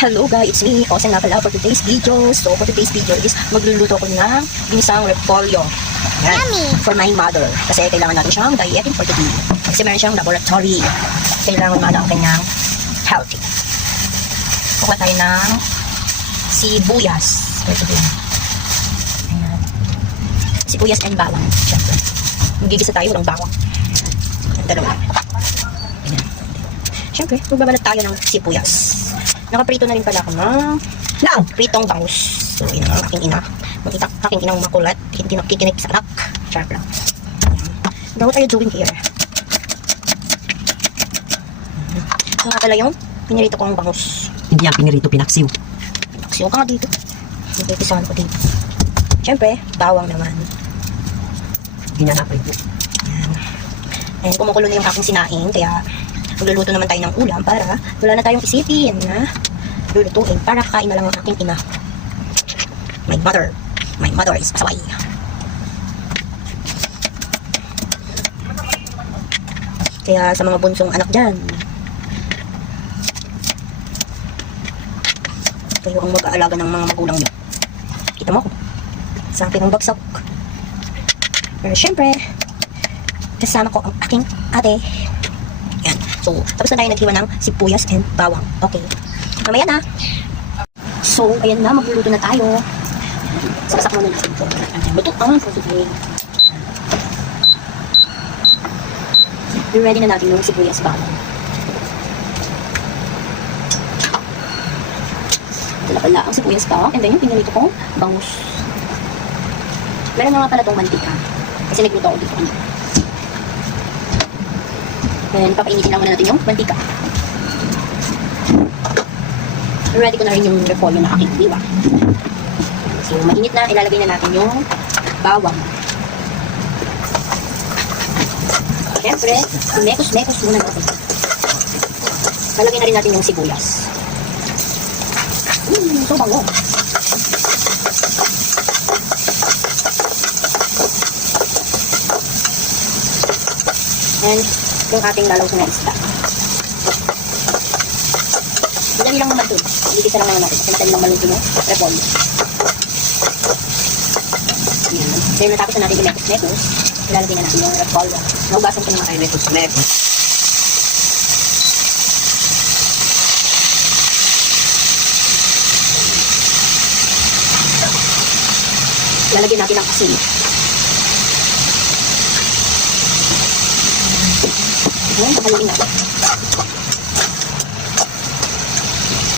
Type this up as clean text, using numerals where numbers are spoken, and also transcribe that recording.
Hello guys, it's me, Osen nga pala for today's video. So for today's video is magluluto ko ng ginisang repolyo. Yan, for my mother. Kasi kailangan natin siyang dieting for today. Kasi meron siyang laboratory. Kailangan maano ang kanyang healthy. Kuha tayo ng sibuyas for today. Ayan. Sibuyas and bawang. Siyempre. Magigisa tayo ng bawang. Dalawa. Ayan. Siyempre, magbabalat tayo ng sibuyas. Nakaprito na rin pala ako ng pritong bangus. So, yun ang aking ina. Makita aking inang makulat. Hindi nakikinig sa anak. Sharp lang. What are you doing here? Ito nga pala yung pinirito kong bangus. Hindi yan pinirito, pinaksiw. Pinaksiw ka nga dito. Nagpipisahan ko dito. Siyempre, bawang naman. Hindi niya naprito. Ayan. Ayan, kumukulo na yung aking sinaing. Kaya, magluluto naman tayo ng ulam para wala na tayong isipin na lulutuin para kakain na lang ang aking ina. My mother is pasaway. Kaya sa mga bunsong anak dyan, kayo ang mag-aalaga ng mga magulang nyo. Kita mo ko sa aking bagsak. Pero syempre, kasama ko ang aking ate. Yan. So, tapos na tayo naghiwa ng sibuyas and bawang. Okay. Mamaya na. So, ayan na. Magluluto na tayo. Sabasak muna natin ito. Luto ang for today. I-ready na natin yung sibuyas bawang. Ito na pala ang sibuyas bawang. And then yung pinilito kong bangus. Meron na nga pala itong mantika. Kasi nagluto ako dito kanina. Then, papainitin lang muna natin yung mantika. Ready ko na rin yung repolyo na aking iwa. So, mainit na. Ilalagay na natin yung bawang. Siyempre, mekos-mekos muna natin. Lalagay na rin natin yung sibuyas. So bango. And, yung ating lalaw na isda. Madali lang naman ito. Igigisa lang naman natin. Kasi madali lang maluto yung repolyo. Ayan. Kaya natapos na natin yung mekos-mekos. Ilalagay na natin yung repolyo. Naugasan ko naman tayo mekos-mekos. Ilalagay natin ang asin. Ayan, pakaluin natin.